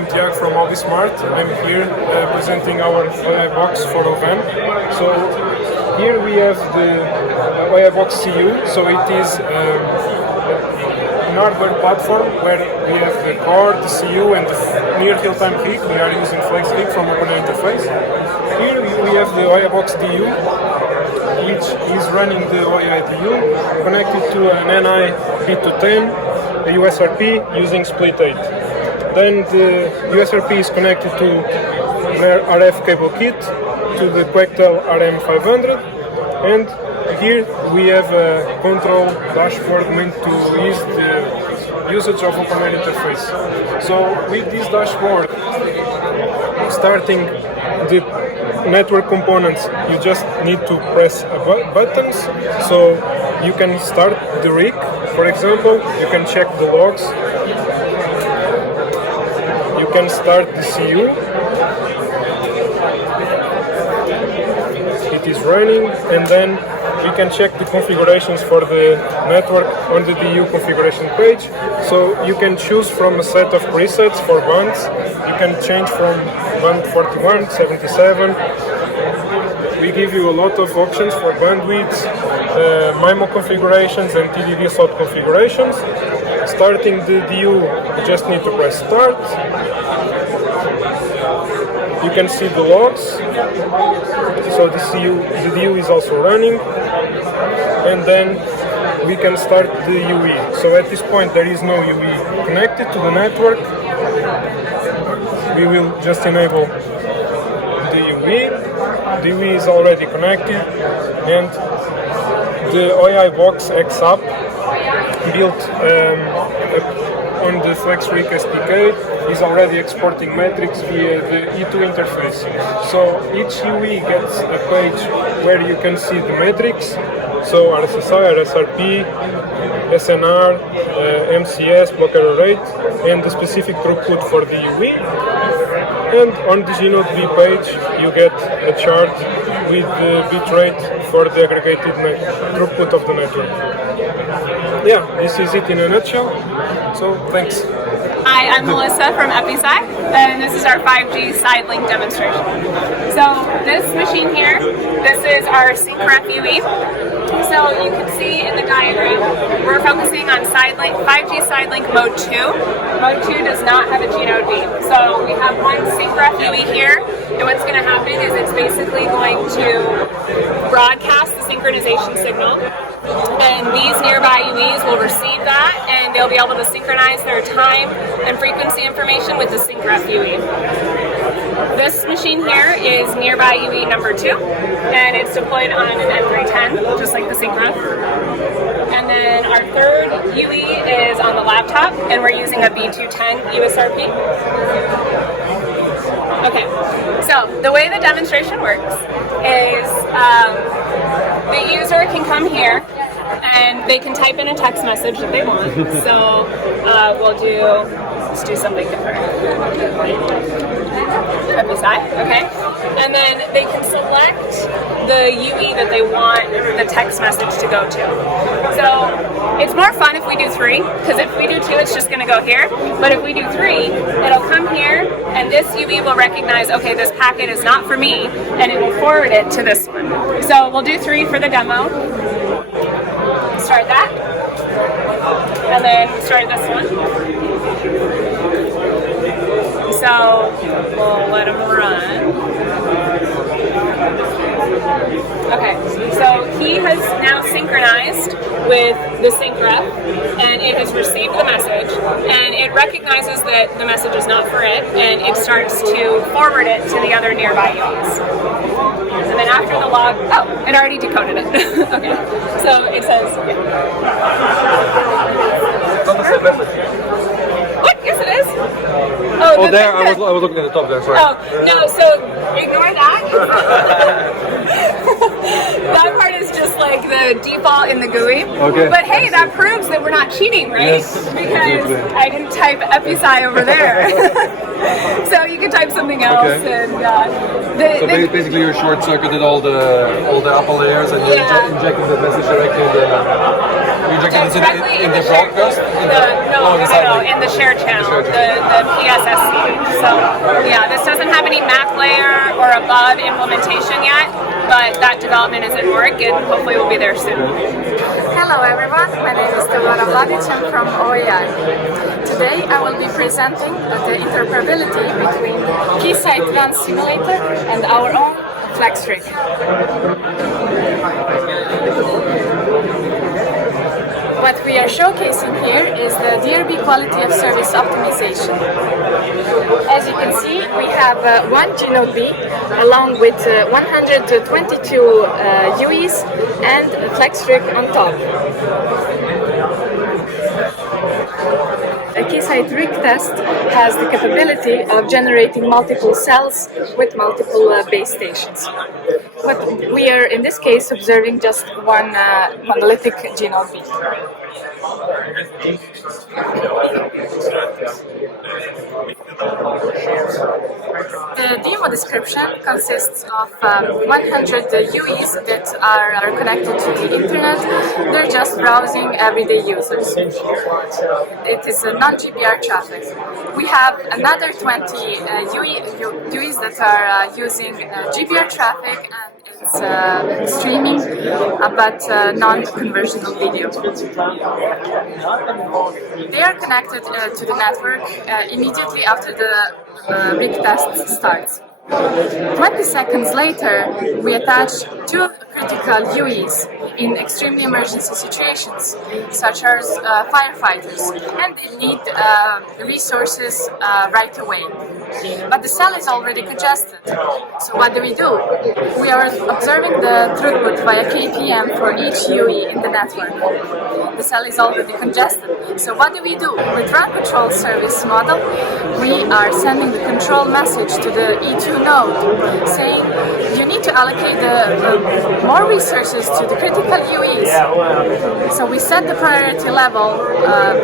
I'm Tiago from Smart. I'm here presenting our OAI box for Oven. So here we have the OAI box CU. So it is an hardware platform where we have the core, the CU, and the near real-time rig. We are using FlexRig from OpenAirInterface. Here we have the OAI box DU, which is running the OAI DU connected to an NI P210. A USRP using split 8. Then the USRP is connected to the RF cable kit, to the Quectel RM500, and here we have a control dashboard meant to ease the usage of OpenAirInterface. So with this dashboard, starting the network components, you just need to press buttons. So you can start the rig. For example, you can check the logs. You can start the CU. It is running, and then we can check the configurations for the network on the DU configuration page. So you can choose from a set of presets for bands. You can change from band 41, 77. We give you a lot of options for bandwidths, MIMO configurations and TDD slot configurations. Starting the DU, you just need to press start. You can see the logs. So the DU is also running. And then we can start the UE. So at this point there is no UE connected to the network. We will just enable the UE. The UE is already connected, and the OAI Box X app built on the FlexRig SDK is already exporting metrics via the E2 interface. So each UE gets a page where you can see the metrics, so RSSI, RSRP, SNR, MCS, block error rate, and the specific throughput for the UE. And on the Gnode V page, you get a chart with the bitrate for the aggregated throughput of the network. Yeah, this is it in a nutshell. So, thanks. Hi, I'm Melissa from EpiSci, and this is our 5G side link demonstration. So this machine here, this is our SyncRef UE. So you can see in the diagram, we're focusing on 5G side link mode 2. Mode 2 does not have a Gnode V. So we have one SyncRef UE here, and what's going to happen is it's basically going to broadcast the synchronization signal, and these nearby UEs will receive that, and they'll be able to synchronize their time and frequency information with the SyncRef UE. This machine here is nearby UE number 2, and it's deployed on an N310, just like the SyncRef. And then our third UE is on the laptop, and we're using a B210 USRP. Okay, so the way the demonstration works is the user can come here and they can type in a text message that they want. So let's do something different. Okay, and then they can select the UE that they want the text message to go to. So it's more fun if we do 3, because if we do 2, it's just going to go here. But if we do 3, it'll come here, and this UE will recognize, okay, this packet is not for me, and it will forward it to this one. So we'll do 3 for the demo. Start that, and then start this one. So we'll let him run. Okay, so he has now synchronized with the SyncRef, and it has received the message, and it recognizes that the message is not for it, and it starts to forward it to the other nearby UEs. And then after the log, oh, it already decoded it. Okay, so it says, what? Yes, it is. Oh, there, I was looking at the top there, sorry. Oh, no, so ignore that. That part is just like like the default in the GUI. Okay. But hey, that proves that we're not cheating, right? Yes, Because exactly. I didn't type EpiSci over there. So you can type something else, Okay. and So basically, you short circuited all the upper layers, and you Yeah. injected the message directly in the. You injected it directly in the broadcast. No, in the shared channel, the PSSC. So yeah, this doesn't have any map layer or above implementation yet, but that development is in work and hopefully we'll be there soon. Hello everyone, my name is Tamara Vladic, I'm from OAI. Today I will be presenting the interoperability between Keysight Run Simulator and our own FlexRig. What we are showcasing here is the DRB quality of service optimization. As you can see, we have one GNode B along with 122 UEs and FlexRig on top. A Keysight rig test has the capability of generating multiple cells with multiple base stations. But we are in this case observing just one monolithic GNode B. The demo description consists of 100 UEs that are connected to the internet. They're just browsing everyday users. It is a non-GPR traffic. We have another 20 UEs that are using GPR traffic, and it's streaming but non-conversional video. They are connected to the network immediately after the rig test starts. 20 seconds later, we attach two critical UEs in extremely emergency situations, such as firefighters, and they need resources right away. But the cell is already congested. So what do? We are observing the throughput via KPM for each UE in the network. The cell is already congested. So what do? With run control service model, we are sending the control message to the E2 node saying you need to allocate more resources to the critical UEs. So we set the priority level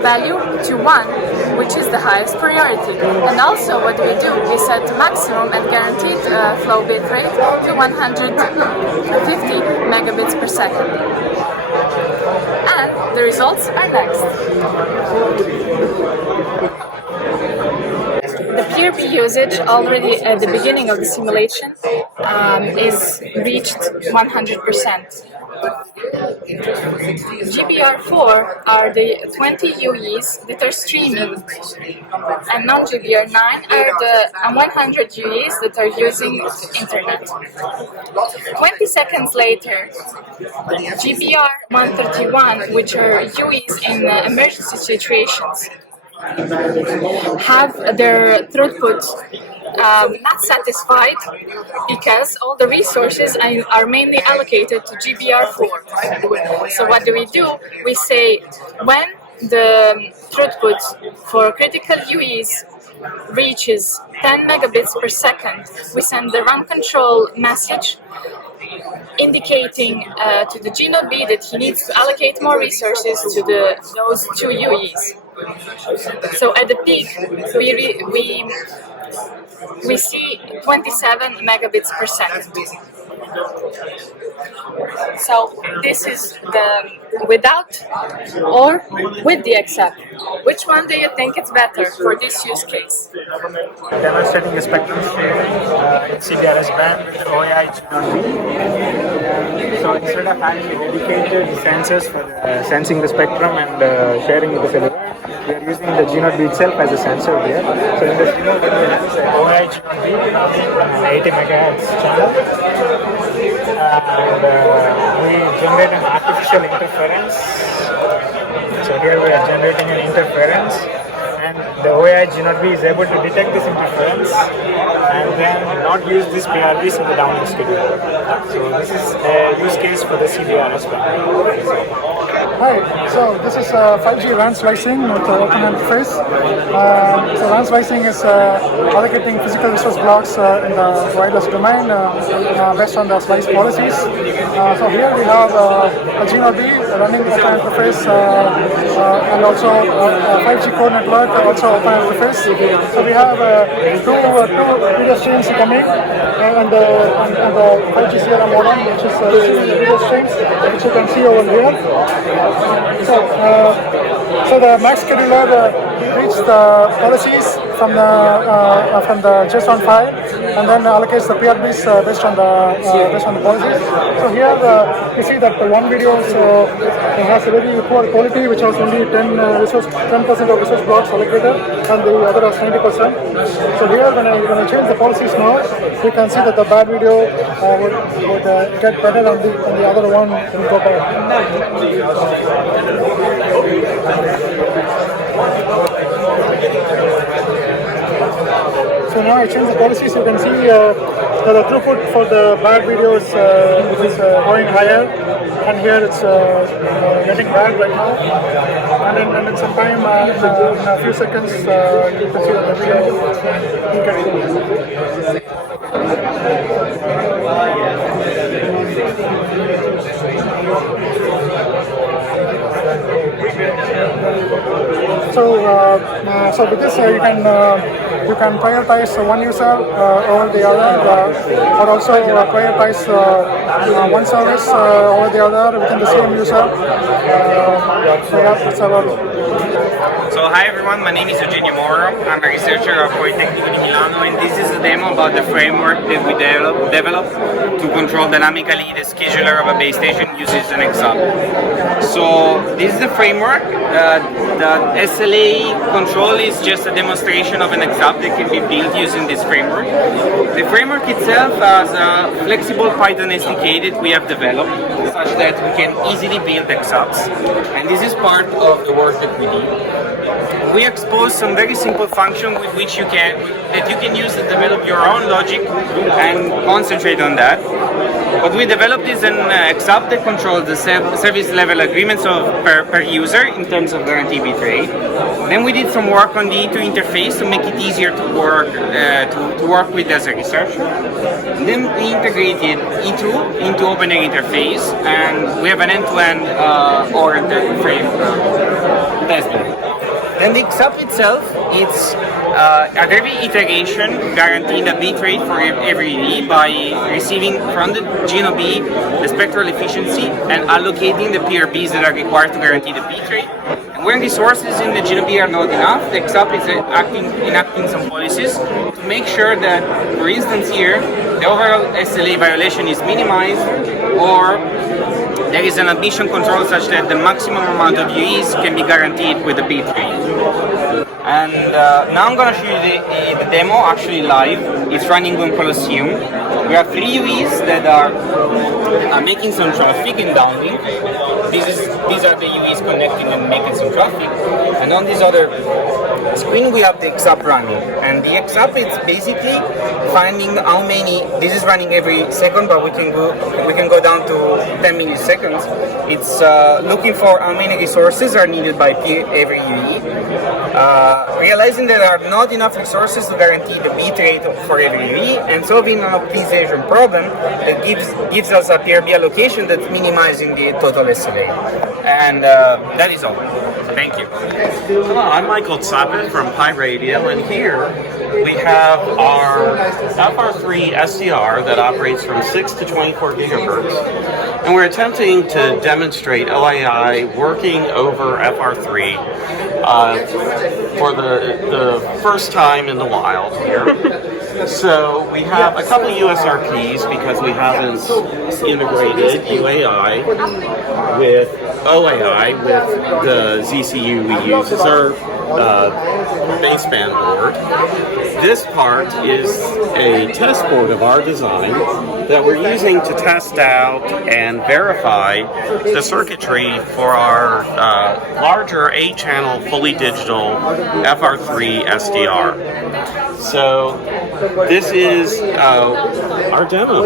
value to 1, which is the highest priority. And also what do? We set maximum and guaranteed flow bit rate to 150 megabits per second. And the results are next. The PRB usage already at the beginning of the simulation is reached 100%. GBR4 are the 20 UEs that are streaming, and non-GBR9 are the 100 UEs that are using internet. 20 seconds later, GBR131, which are UEs in emergency situations, have their throughput not satisfied because all the resources are mainly allocated to GBR4. So what do? We say when the throughput for critical UEs reaches 10 megabits per second, we send the run control message indicating to the GNode B that he needs to allocate more resources to those two UEs. So at the peak, we see 27 megabits per second. So this is the without or with the accept. Which one do you think is better for this use case? Demonstrating a spectrum sharing in CBRS band with the OAI GNode. So instead of having dedicated sensors for sensing the spectrum and sharing with the cellular, we are using the GNode B itself as a sensor here. So in this demo, we have the OAI GNode B, an 80 megahertz channel, and we generate an artificial interference. So here we are generating an interference, and the OAI GNode B is able to detect this interference and then not use these PRBs in the downlink schedule. So this is a use case for the CBRS band. Hi, so this is 5G RAN slicing with OpenAirInterface. So RAN slicing is allocating physical resource blocks in the wireless domain based on the slice policies. So here we have a GNOB running OpenAirInterface and also a 5G core network, also OpenAirInterface. So we have two video streams coming and the 5G CRM modem, which is receiving the video streams, which you can see over here. So the max scheduler reads the policies from the JSON file and then allocates the PRBs based on the policies. So here you see that the one video has a very poor quality, which has only 10% of resource blocks allocated, and the other has 90%. So here, when I change the policies now, you can see that the bad video would get better, and the other one will go bad. So now I change the policies. You can see that the throughput for the bad video is going higher, and here it's getting bad right now. And in some time, in a few seconds, you can see that the video will get good. So with this you can prioritize one user over the other, or also prioritize one service over the other within the same user. So yeah, that's about it. So hi everyone, my name is Eugenio Moro. I'm a researcher at Polytechnico di Milano, and this is a demo about the framework that we developed to control dynamically the scheduler of a base station uses an XUP. So this is the framework. The SLA control is just a demonstration of an XUP that can be built using this framework. The framework itself has a flexible Python SDK that we have developed such that we can easily build XUPs, and this is part of the work that we did. We expose some very simple function with which you can use to develop your own logic and concentrate on that. What we developed is an XUP that controls the service level agreements per user in terms of guarantee bitrate. Then we did some work on the E2 interface to make it easier to work with as a researcher. And then we integrated E2 into OpenAirInterface, and we have an end-to-end oriented frame testbed. Then the XUP itself, it's at every iteration guaranteeing the bitrate for every read by receiving from the GNOB the spectral efficiency and allocating the PRBs that are required to guarantee the bitrate. And when resources in the GNOB are not enough, the XUP is enacting some policies to make sure that, for instance here, the overall SLA violation is minimized, or there is an admission control such that the maximum amount of UEs can be guaranteed with the bitrate. And now I'm going to show you the demo actually live. It's running on Colosseum. We have 3 UEs that are making some traffic and downlink. These are the UEs connecting and making some traffic. And on this other screen we have the XUP running. And the XUP is basically finding how many. This is running every second, but we can go down to 10 milliseconds. It's looking for how many resources are needed by every UE. Realizing there are not enough resources to guarantee the bitrate for every UE, and solving an optimization problem that gives us a PRB allocation that's minimizing the total SLA. And that is all. Thank you. Hello, I'm Michael Tsappet from PyRadio, and here we have our FR3 SDR that operates from 6 to 24 gigahertz. And we're attempting to demonstrate OAI working over FR3 for the first time in the wild here. So we have a couple of USRPs because we haven't integrated UAI with OAI with the ZCU we use as our baseband board. This part is a test board of our design that we're using to test out and verify the circuitry for our larger 8-channel fully digital FR3 SDR. So this is our demo.